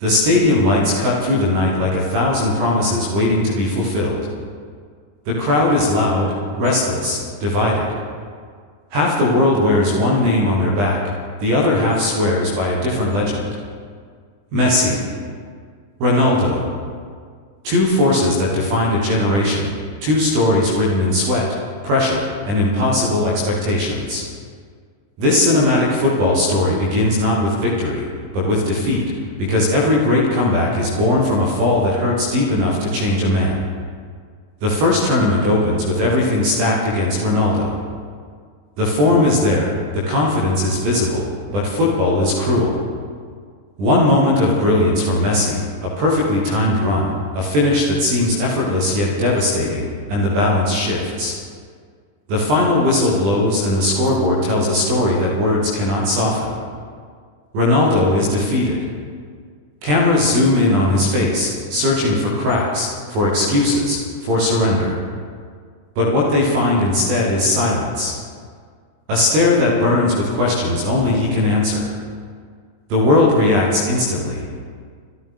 The stadium lights cut through the night like 1,000 promises waiting to be fulfilled. The crowd is loud, restless, divided. Half the world wears one name on their back, the other half swears by a different legend. Messi. Ronaldo. Two forces that defined a generation, two stories written in sweat, pressure, and impossible expectations. This cinematic football story begins not with victory, but with defeat, because every great comeback is born from a fall that hurts deep enough to change a man. The first tournament opens with everything stacked against Ronaldo. The form is there, the confidence is visible, but football is cruel. One moment of brilliance from Messi, a perfectly timed run, a finish that seems effortless yet devastating, and the balance shifts. The final whistle blows and the scoreboard tells a story that words cannot soften. Ronaldo is defeated. Cameras zoom in on his face, searching for cracks, for excuses, for surrender. But what they find instead is silence. A stare that burns with questions only he can answer. The world reacts instantly.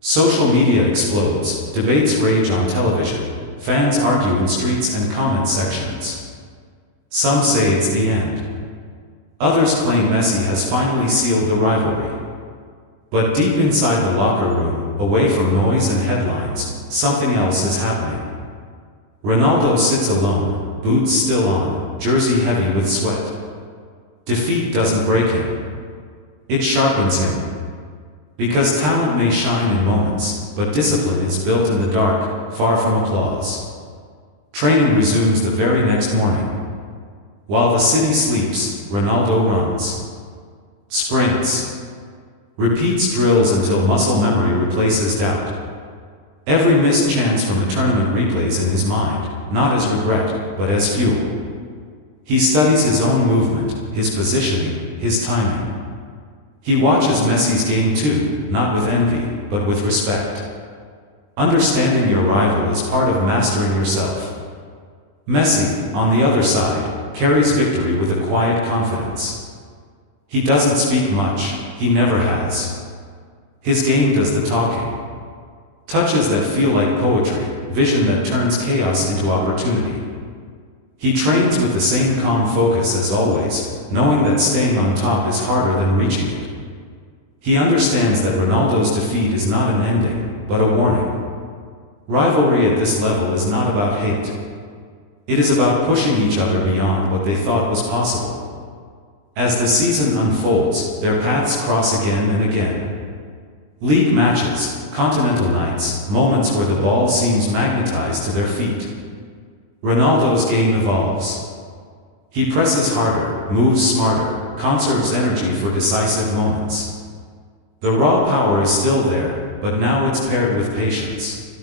Social media explodes, debates rage on television, fans argue in streets and comment sections. Some say it's the end. Others claim Messi has finally sealed the rivalry. But deep inside the locker room, away from noise and headlines, something else is happening. Ronaldo sits alone, boots still on, jersey heavy with sweat. Defeat doesn't break him. It sharpens him. Because talent may shine in moments, but discipline is built in the dark, far from applause. Training resumes the very next morning. While the city sleeps, Ronaldo runs. Sprints. Repeats drills until muscle memory replaces doubt. Every missed chance from the tournament replays in his mind, not as regret, but as fuel. He studies his own movement, his positioning, his timing. He watches Messi's game too, not with envy, but with respect. Understanding your rival is part of mastering yourself. Messi, on the other side, carries victory with a quiet confidence. He doesn't speak much, he never has. His game does the talking. Touches that feel like poetry, vision that turns chaos into opportunity. He trains with the same calm focus as always, knowing that staying on top is harder than reaching it. He understands that Ronaldo's defeat is not an ending, but a warning. Rivalry at this level is not about hate. It is about pushing each other beyond what they thought was possible. As the season unfolds, their paths cross again and again. League matches, continental nights, moments where the ball seems magnetized to their feet. Ronaldo's game evolves. He presses harder, moves smarter, conserves energy for decisive moments. The raw power is still there, but now it's paired with patience.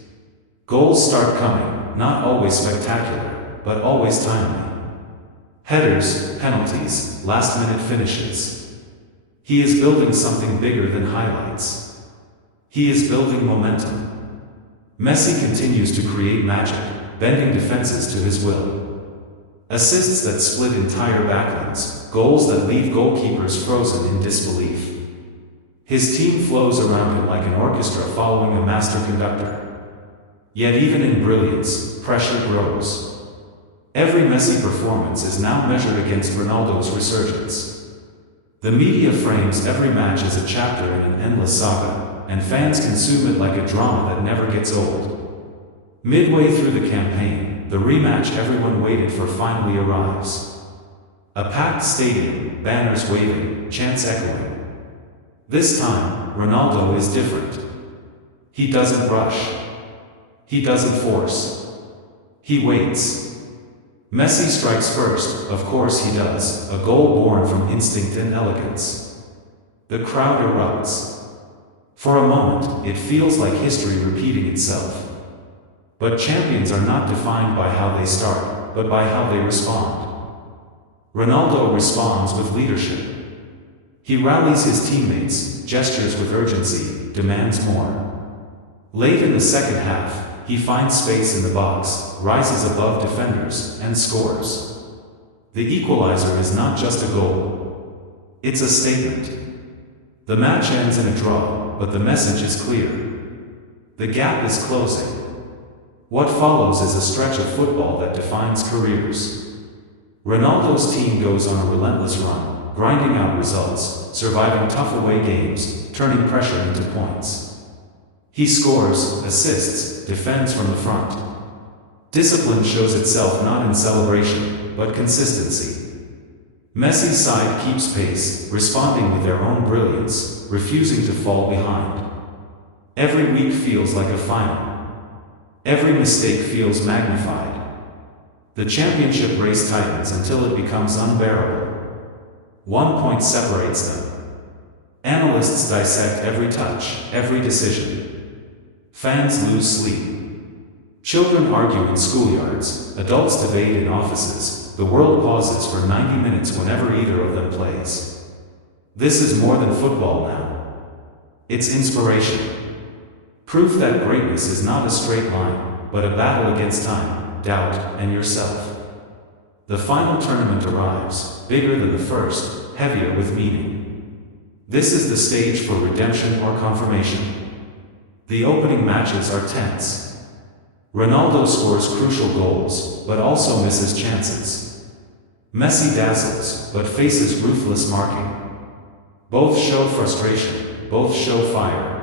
Goals start coming, not always spectacular, but always timely. Headers, penalties, last-minute finishes. He is building something bigger than highlights. He is building momentum. Messi continues to create magic, bending defenses to his will. Assists that split entire backlines, goals that leave goalkeepers frozen in disbelief. His team flows around him like an orchestra following a master conductor. Yet even in brilliance, pressure grows. Every Messi performance is now measured against Ronaldo's resurgence. The media frames every match as a chapter in an endless saga, and fans consume it like a drama that never gets old. Midway through the campaign, the rematch everyone waited for finally arrives. A packed stadium, banners waving, chants echoing. This time, Ronaldo is different. He doesn't rush. He doesn't force. He waits. Messi strikes first, of course he does, a goal born from instinct and elegance. The crowd erupts. For a moment, it feels like history repeating itself. But champions are not defined by how they start, but by how they respond. Ronaldo responds with leadership. He rallies his teammates, gestures with urgency, demands more. Late in the second half, he finds space in the box, rises above defenders, and scores. The equalizer is not just a goal. It's a statement. The match ends in a draw, but the message is clear. The gap is closing. What follows is a stretch of football that defines careers. Ronaldo's team goes on a relentless run, grinding out results, surviving tough away games, turning pressure into points. He scores, assists, defends from the front. Discipline shows itself not in celebration, but consistency. Messi's side keeps pace, responding with their own brilliance, refusing to fall behind. Every week feels like a final. Every mistake feels magnified. The championship race tightens until it becomes unbearable. 1 point separates them. Analysts dissect every touch, every decision. Fans lose sleep. Children argue in schoolyards, adults debate in offices, the world pauses for 90 minutes whenever either of them plays. This is more than football now. It's inspiration. Proof that greatness is not a straight line, but a battle against time, doubt, and yourself. The final tournament arrives, bigger than the first, heavier with meaning. This is the stage for redemption or confirmation. The opening matches are tense. Ronaldo scores crucial goals, but also misses chances. Messi dazzles, but faces ruthless marking. Both show frustration, both show fire.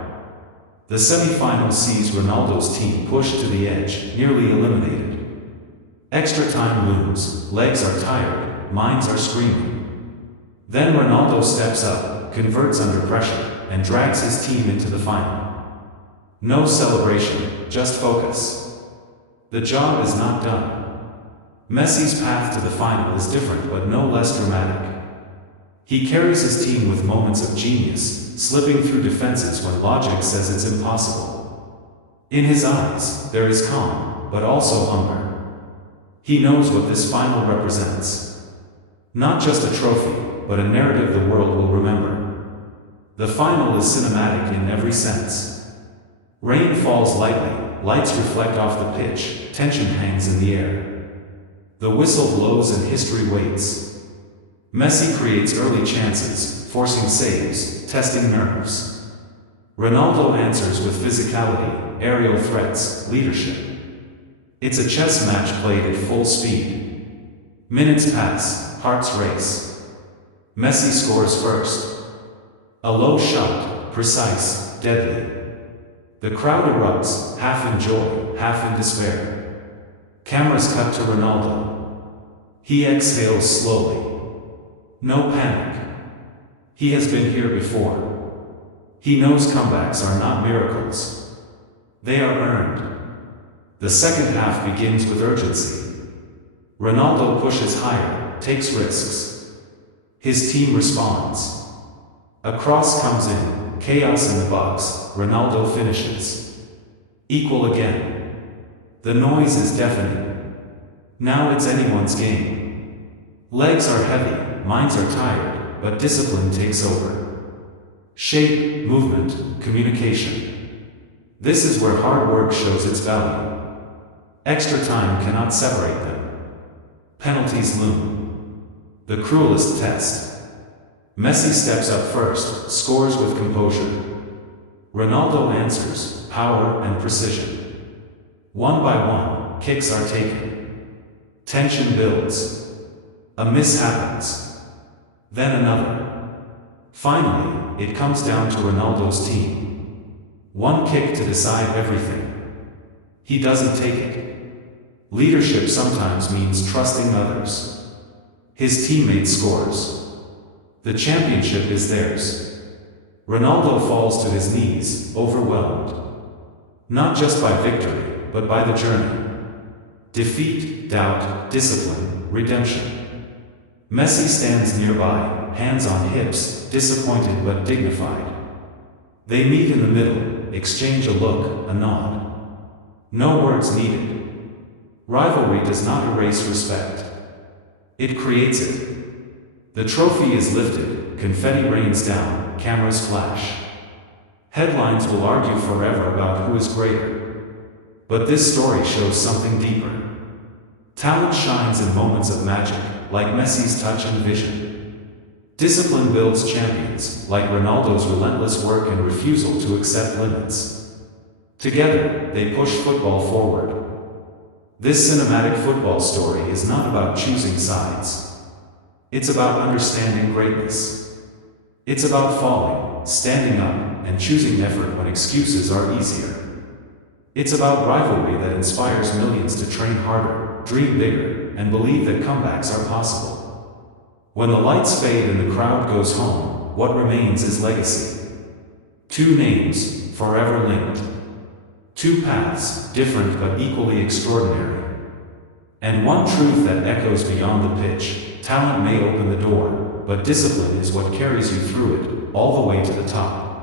The semi-final sees Ronaldo's team pushed to the edge, nearly eliminated. Extra time looms, legs are tired, minds are screaming. Then Ronaldo steps up, converts under pressure, and drags his team into the final. No celebration, just focus. The job is not done. Messi's path to the final is different but no less dramatic. He carries his team with moments of genius, slipping through defenses when logic says it's impossible. In his eyes, there is calm, but also hunger. He knows what this final represents. Not just a trophy, but a narrative the world will remember. The final is cinematic in every sense. Rain falls lightly, lights reflect off the pitch, tension hangs in the air. The whistle blows and history waits. Messi creates early chances, forcing saves, testing nerves. Ronaldo answers with physicality, aerial threats, leadership. It's a chess match played at full speed. Minutes pass, hearts race. Messi scores first. A low shot, precise, deadly. The crowd erupts, half in joy, half in despair. Cameras cut to Ronaldo. He exhales slowly. No panic. He has been here before. He knows comebacks are not miracles. They are earned. The second half begins with urgency. Ronaldo pushes higher, takes risks. His team responds. A cross comes in, chaos in the box, Ronaldo finishes. Equal again. The noise is deafening. Now it's anyone's game. Legs are heavy, minds are tired, but discipline takes over. Shape, movement, communication. This is where hard work shows its value. Extra time cannot separate them. Penalties loom. The cruelest test. Messi steps up first, scores with composure. Ronaldo answers, power and precision. One by one, kicks are taken. Tension builds. A miss happens. Then another. Finally, it comes down to Ronaldo's team. One kick to decide everything. He doesn't take it. Leadership sometimes means trusting others. His teammate scores. The championship is theirs. Ronaldo falls to his knees, overwhelmed. Not just by victory, but by the journey. Defeat, doubt, discipline, redemption. Messi stands nearby, hands on hips, disappointed but dignified. They meet in the middle, exchange a look, a nod. No words needed. Rivalry does not erase respect. It creates it. The trophy is lifted, confetti rains down, cameras flash. Headlines will argue forever about who is greater. But this story shows something deeper. Talent shines in moments of magic, like Messi's touch and vision. Discipline builds champions, like Ronaldo's relentless work and refusal to accept limits. Together, they push football forward. This cinematic football story is not about choosing sides. It's about understanding greatness. It's about falling, standing up, and choosing effort when excuses are easier. It's about rivalry that inspires millions to train harder, dream bigger, and believe that comebacks are possible. When the lights fade and the crowd goes home, what remains is legacy. Two names, forever linked. Two paths, different but equally extraordinary. And one truth that echoes beyond the pitch: talent may open the door, but discipline is what carries you through it, all the way to the top.